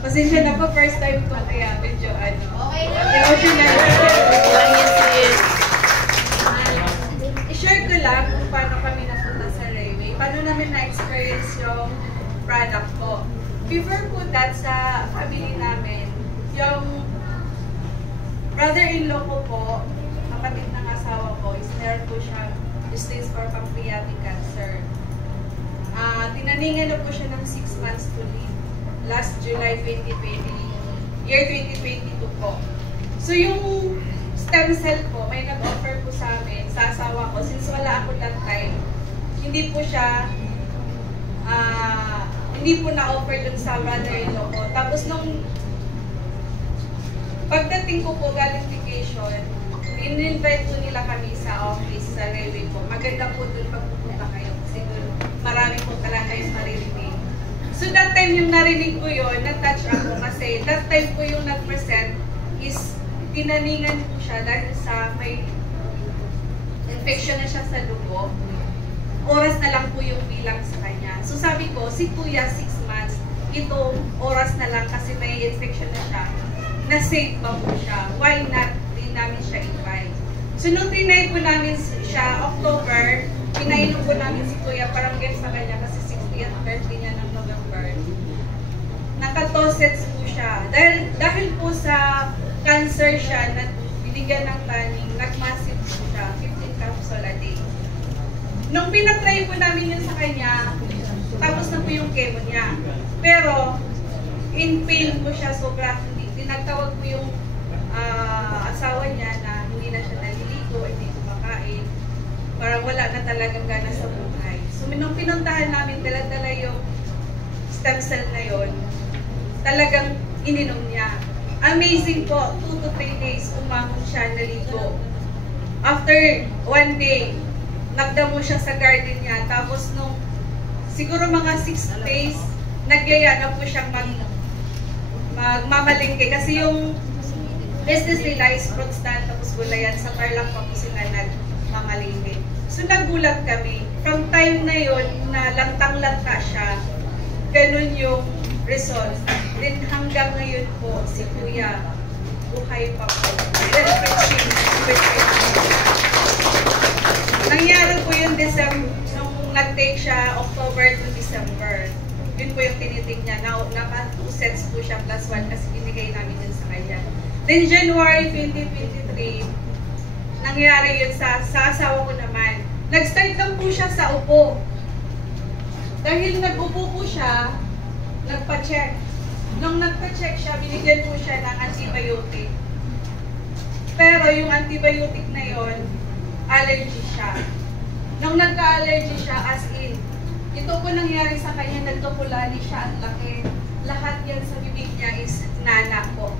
Pasensya na po, first time ko kaya medyo Okay lang. emotional. Yes. I-share ko lang kung paano kami napunta sa Railway. Paano namin na-experience yung product ko. Before po that, sa family namin, yung brother-in-law ko po, kapatid ng asawa ko, is meron po siya stage for pancreatic cancer. Tinaningan na po siya ng 6 months to live. Last July 2020, year 2022 po. So yung stem cell po, may nag-offer po sa amin, sa asawa ko, since wala ako that time, hindi po siya, hindi po na-offer dun sa brother-in-law ko. Tapos nung pagdating ko po galing vacation, in-invite po nila kami sa office, sa Railway po. Maganda po dun pagpupunta kayo kasi dun marami po talaga yung maririnig. So that time yung narinig ko yun, nag-touch ako kasi that time po yung nag-present is tinaningan po siya dahil sa may infection na siya sa dugo. Oras na lang po yung bilang sa kanya. So sabi ko, si Kuya 6 months, ito oras na lang kasi may infection na siya. Na-save pa po siya. Why not? Din namin siya invite. So nung trinay po namin siya, October, pinainom po namin si Kuya parang gift sa kanya kasi 60th birthday niya ng November. Naka-2 po siya. Dahil po sa cancer siya, na binigyan ng planning, nag-massive po siya, 15 capsule a day. Nung pinatry po namin yun sa kanya, tapos na po yung chemo niya. Pero, in pain po siya, sobra, tinatawag po yung asawa niya na hindi na siya naliligo, hindi kumakain. Parang wala na talagang gana sa buhay. So, nung pinuntahan namin, dala-dala yung stem cell na yun, talagang ininom niya. Amazing po, 2 to 3 days, umangon siya, naligo. After 1 day, nagdamo siya sa garden niya. Tapos nung siguro mga 6 days, nagyaya na po siyang magmamalingke. Kasi yung business nila is fruit stand, tapos gulayan. Sa Tarlac pa po sila nagmamalingke. So nagulat kami. From time na yon na lantang-lanta siya, ganun yung result. Then hanggang ngayon po, si Kuya, buhay pa po. Nangyari po yung December, nung nag-take siya, October to December. Yun po yung tinitig niya. Naka-2 sets po siya plus 1 kasi binigay namin yun sa kanya. Then January 2023, nangyari yun sa asawa ko naman. Nag-start lang po siya sa upo. Dahil nag-upo po siya, nagpa-check. Nung nagpa-check siya, binigyan po siya ng antibiotic. Pero yung antibiotic na yon, allergy siya. Nung nagka-allergy siya, as in, ito po nangyari sa kanya, nagtupulali siya, ang laki. Lahat yan sa bibig niya is nana po.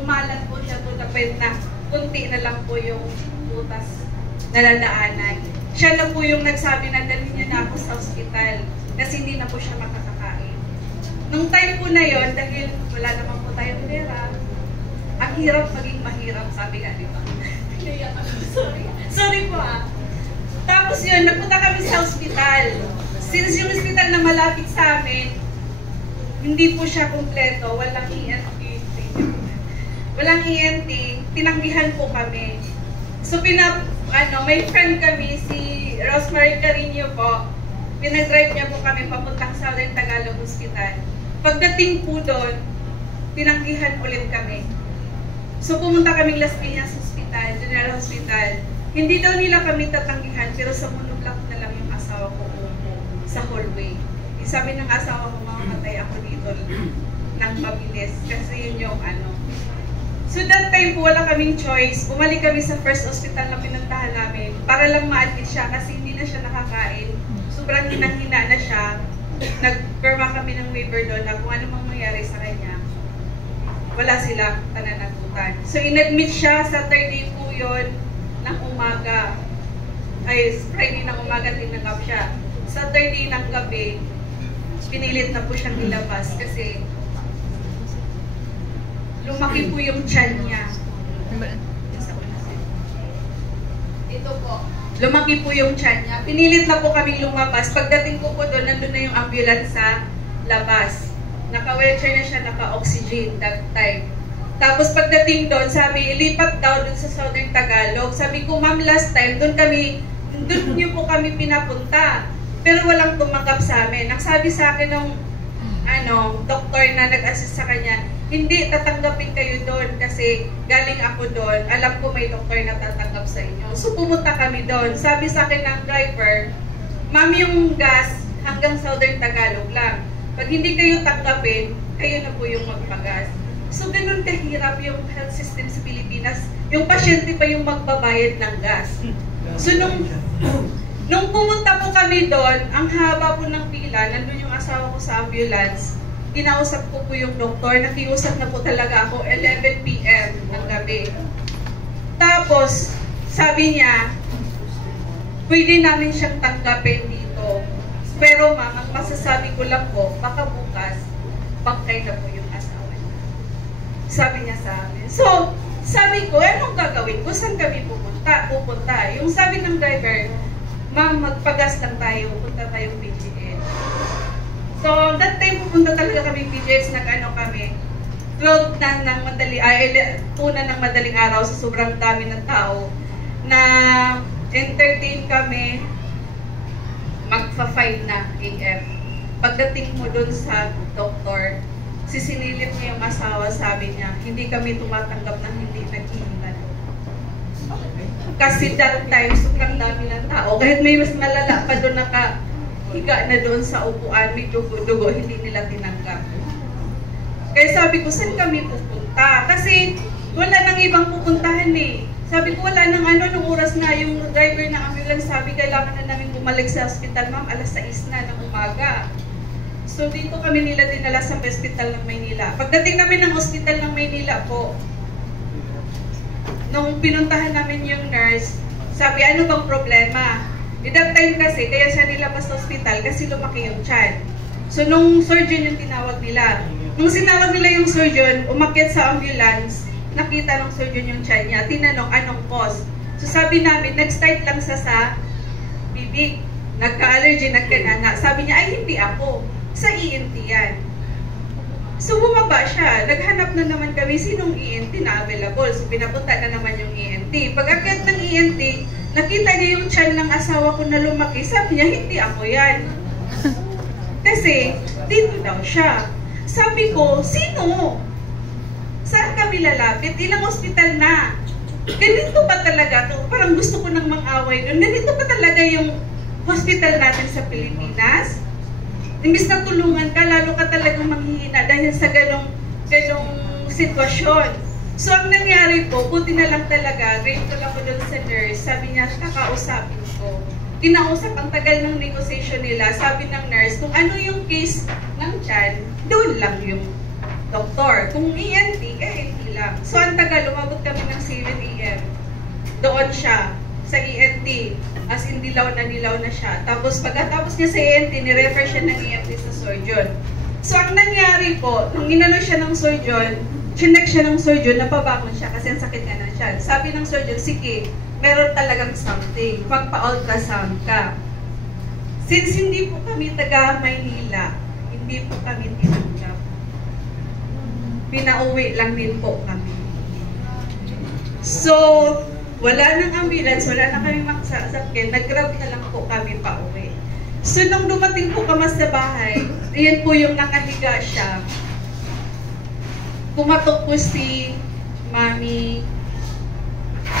Umalat po siya to the point na kunti na lang po yung butas na nadaanan. Siya na po yung nagsabi na dalhin niya na ako sa ospital kasi hindi na po siya makakakain. Nung time po na yon, dahil wala naman po tayong pera, ang hirap maging mahirap, sabi nga, di ba? Sorry po ah. Tapos yun, napunta kami sa ospital. Since yung ospital na malapit sa amin, hindi po siya kumpleto, walang ENT. Walang ENT, tinanggihan po kami. So may friend kami, si Rosemary Carino po, pinag-drive niya po kami papuntang Southern Tagalog Hospital. Pagdating po doon, tinanggihan ulit kami. So pumunta kaming Las Piñas Hospital, General Hospital. Hindi daw nila kami tatanggihan, pero sa monoblock na lang yung asawa ko sa hallway. Sabi ng asawa ko, mamamatay ako dito ng mabilis kasi yun yung ano. So that time po, wala kaming choice. Bumalik kami sa first hospital na pinuntahan namin para lang ma-admit siya kasi hindi na siya nakakain. Sobrang hinang-hina na siya. Nag-perma kami ng waiver doon na kung ano mang mangyari sa kanya, wala sila pananagutan. So in-admit siya, Saturday po yun ng umaga. Ay, Friday ng umaga tinanggap siya. Saturday ng gabi, pinilit na po siyang nilabas kasi lumaki po yung tiyan niya. Ito po. Lumaki po yung tiyan niya. Pinilit na po kaming lumabas. Pagdating ko po doon, nandun na yung ambulance sa labas. Naka-wheelchair na siya, naka-oxygen that time. Tapos pagdating doon, sabi, ilipat daw doon sa Southern Tagalog. Sabi ko, ma'am, last time, doon niyo po kami pinapunta. Pero walang tumanggap sa amin. Ang sabi sa akin ng doktor na nag-assist sa kanya, hindi, tatanggapin kayo doon kasi galing ako doon. Alam ko may doktor na tatanggap sa inyo. So pumunta kami doon. Sabi sa akin ng driver, ma'am, yung gas hanggang Southern Tagalog lang. Pag hindi kayo tanggapin, kayo na po yung magpagas. So ganun kahirap yung health system sa Pilipinas. Yung pasyente pa yung magbabayad ng gas. So nung pumunta po kami doon, ang haba po ng pila, nandun yung asawa ko sa ambulance. Kinausap ko po yung doktor, nakiusap na po talaga ako 11 p.m. ng gabi. Tapos, sabi niya, pwede namin siyang tanggapin dito. Pero ma'am, ang masasabi ko lang po, baka bukas, bangkay na po yung asawa niya. Sabi niya sa amin. So, sabi ko, anong gagawin ko? Saan kami pupunta? Yung sabi ng driver, ma'am, magpagas lang tayo, punta tayong PGH. So, that time pupunta talaga kami PGH, kami, 12 na ng madaling araw sa sobrang dami ng tao, na entertain kami, magfa-5 na AM. Pagdating mo dun sa doktor, sisinilip niya yung asawa, sabi niya, hindi kami tumatanggap ng hindi naghihinga. Kasi that time, sobrang dami ng tao. Kahit may mas malala pa doon nakahiga na doon sa upuan, may dugo-dugo, hindi nila tinanggap. Kaya sabi ko, saan kami pupunta? Kasi wala nang ibang pupuntahan eh. Sabi ko, wala nang nung oras na yung driver ng ambulance, sabi, kailangan na namin bumalik sa hospital, ma'am, alas 6 na ng umaga. So dito kami nila dinala sa hospital ng Maynila. Pagdating namin ng hospital ng Maynila po, nung pinuntahan namin yung nurse, sabi, ano bang problema? At that time kasi, kaya siya nilabas sa hospital kasi lumaki yung tiyan. So nung surgeon yung tinawag nila. Nung sinawag nila yung surgeon, umakyat sa ambulance, nakita ng surgeon yung tiyan niya, tinanong anong cause. So sabi namin, nag-start lang sa bibig, nagka-allergy, nagkanana. Sabi niya, ay hindi ako, sa ENT yan. So bumaba siya, naghanap na naman kami sinong ENT na available. So pinapunta na naman yung ENT. Pag-akyat ng ENT, nakita niya yung tiyan ng asawa ko na lumaki. Sabi niya, hindi ako yan. Kasi dito daw siya. Sabi ko, sino? Saan kami lalapit? Ilang ospital na? Ganito pa talaga to. Parang gusto ko nang mang-away doon. Ganito pa talaga yung hospital natin sa Pilipinas. Imbis na tulungan ka, lalo ka talagang manghihina dahil sa ganong sitwasyon. So, ang nangyari po, buti na lang talaga, grateful ako doon sa nurse, sabi niya, kakausapin ko. Kinausap, ang tagal ng negotiation nila, sabi ng nurse, kung ano yung case ng tiyan, doon lang yung doktor. Kung ENT, hindi lang. So, ang tagal, umabot kami ng 7 AM. Doon siya, sa ENT. As in, nilaw na siya. Tapos, pagkatapos niya sa ENT, nirefer siya ng ENT sa surgeon. So, ang nangyari po, nung inano siya ng surgeon, chinek siya ng surgeon, napabangon siya kasi ang sakit nga na siya. Sabi ng surgeon, sige, meron talagang something. Magpa-ultrasound ka. Since hindi po kami taga Maynila, hindi po kami tinanggap. Pinauwi lang din po kami. So, wala nang ambulance, wala na kami maksasakyan, nag-grab na lang po kami pa uwi. So, nung dumating po kami sa bahay, yan po yung nakahiga siya. Kumatok po si Mami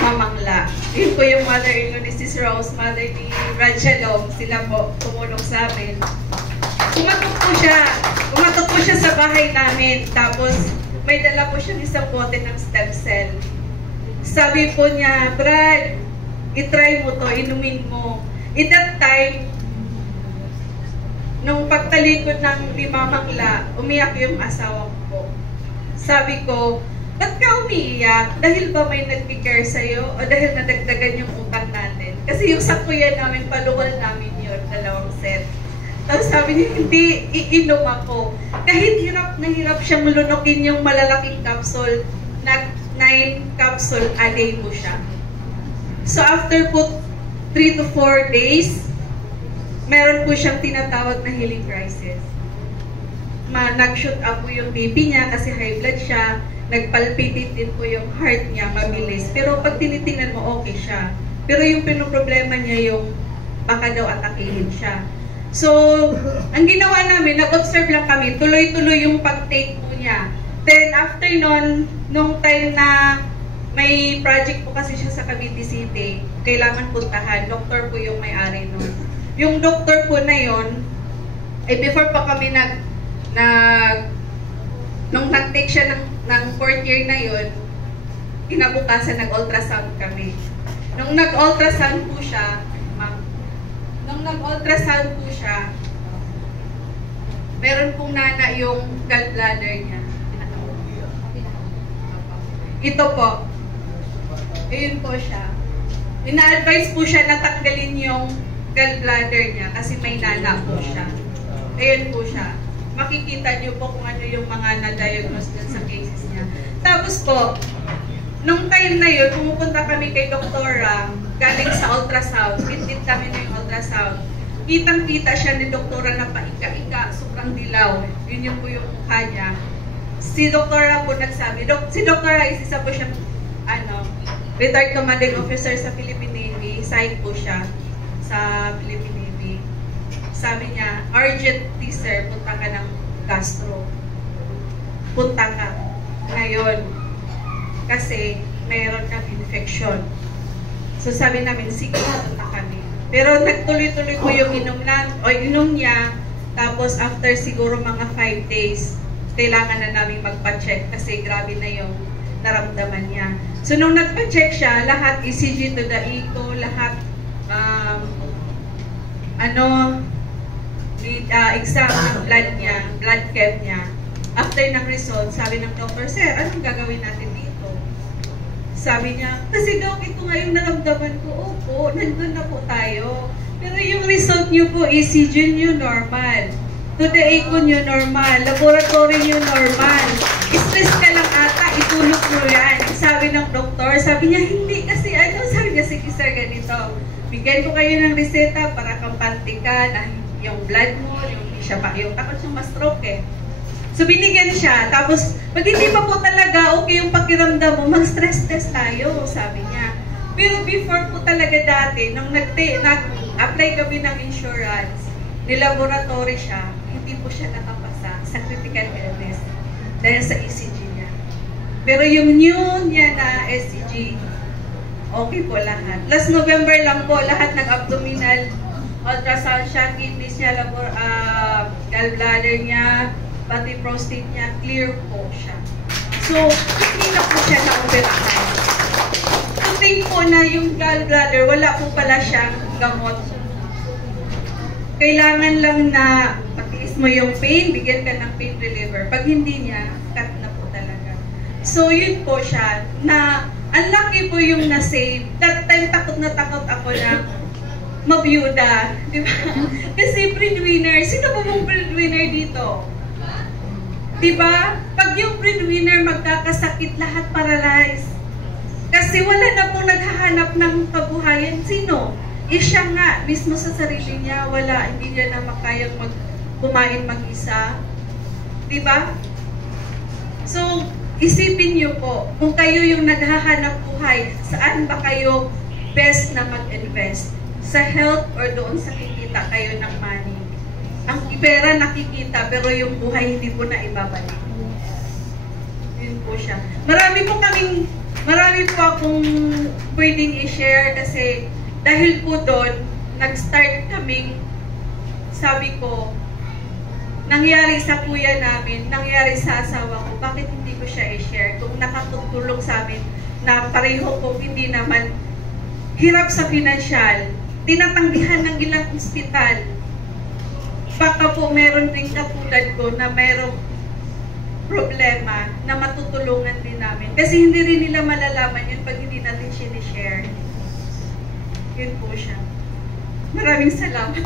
Mamangla. Yun po yung mother-in-law ni Sis Rose, mother ni Rajalom. Sila po tumulong sa amin. Kumatok po siya sa bahay namin. Tapos, may dala po siyang isang bote ng stem cell. Sabi po niya, Brad, itry mo to, inumin mo. At that time, nung pagtalikod ng Mamangla, umiyak yung asawa ko po. Sabi ko, ba't ka umiiyak? Dahil ba may nag-care sa'yo? O dahil nadagdagan yung utang natin? Kasi yung sakuyan namin, paluwal namin yun, 2 set. Tapos sabi niya, hindi, iinom ako. Kahit hirap na hirap siyang lunukin yung malalaking capsule, 9 capsule a day po siya. So after po 3 to 4 days, meron po siyang tinatawag na healing crisis. nag-shoot up po yung BP niya kasi high blood siya. Nagpalpitate din po yung heart niya, mabilis. Pero pag tinitingnan mo, okay siya. Pero yung pinoproblema niya yung baka daw atakihin siya. So, ang ginawa namin, nag-observe lang kami, tuloy-tuloy yung pag-take po niya. Then after nun, nung time na may project po kasi siya sa Cavite City, kailangan puntahan, doktor po yung may-ari nun. Yung doktor po na yon, before pa kami nung nag-take siya ng 4th year na yon, kinabukasan nag-ultrasound kami. Nung nag-ultrasound po siya, meron pong nana yung gallbladder niya. Ito po. Ayun po siya. Ina-advise po siya na tanggalin yung gallbladder niya kasi may nana po siya. Ayun po siya. Makikita niyo po kung ano yung mga na-diagnose dun sa cases niya. Tapos po, nung time na yun, pumupunta kami kay Doktora, galing sa ultrasound, bitit kami na yung ultrasound. Kitang-kita siya ni Doktora na paika-ika, sobrang dilaw. Yun yung po yung mukha niya. Si Doktora po nagsabi, si Doktora is isa po siya, retired commanding officer sa Philippine Navy, psych po siya sa Philippine Navy. Sabi niya, urgently sir, punta ka ng gastro. Punta ka. Ngayon, kasi mayroon kang infection. So sabi namin, sige, punta kami. Pero nagtuloy-tuloy po yung inom niya. Tapos after siguro mga 5 days, kailangan na namin magpa-check kasi grabe na yung naramdaman niya. So nung nagpa-check siya, lahat ECG to the echo, lahat exam ng blood niya, blood chem niya. After ng result, sabi ng doctor, sir, anong gagawin natin dito? Sabi niya, kasi daw ito nga yung naramdaman ko. Opo, nandun na po tayo. Pero yung result niyo po, ECG niyo normal. To the echo niyo normal. Laboratory niyo normal. Stress ka lang ata, itulog mo yan. Sabi ng doktor, sabi niya, hindi kasi sabi niya, sige sir, ganito. Bigyan ko kayo ng reseta para kampante ka na yung blood mo, yung takot siyang ma-stroke eh. So binigyan siya, tapos pag hindi pa po talaga okay yung pakiramdam mo, mag-stress test tayo, sabi niya. Pero before po talaga dati, nung nag-apply kami ng insurance, nilaboratory siya, hindi po siya nakapasa sa critical illness dahil sa ECG niya. Pero yung new niya na ECG, okay po lahat. Last November lang po, lahat ng abdominal, ultrasound siya, kidneys niya, gallbladder niya, pati prostate niya, clear po siya. So, hindi na po siya na-operahan. To think po na yung gallbladder, wala po pala siyang gamot. Kailangan lang na matiis mo yung pain, bigyan ka ng pain reliever. Pag hindi niya, cut na po talaga. So, yun po siya, na unlucky po yung na-save. That time, takot na takot ako na mabiyuda, di ba? Kasi breadwinner, sino ba mong breadwinner dito? Di ba? Pag yung breadwinner magkakasakit, lahat paralyzed. Kasi wala na pong naghahanap ng kabuhayan. Sino? Siya nga, mismo sa sarili niya, wala, hindi niya na makayang kumain mag-isa. Di ba? So, isipin niyo po, kung kayo yung naghahanap buhay, saan ba kayo best na mag-invest? Sa health or doon sa kikita kayo ng money? Ang pera nakikita, pero yung buhay hindi po na ibabalik. Yun po siya. Marami po akong pwedeng i-share kasi dahil po doon, nag-start kaming, sabi ko, nangyari sa kuya namin, nangyari sa asawa ko, bakit hindi ko siya i-share? Kung nakatutulong sa amin na pareho kung hindi naman hirap sa financial, tinatanggihan ng ilang ospital, baka po meron din katulad ko na merong problema na matutulungan din namin. Kasi hindi rin nila malalaman yun pag hindi natin sinishare. Yun po siya. Maraming salamat.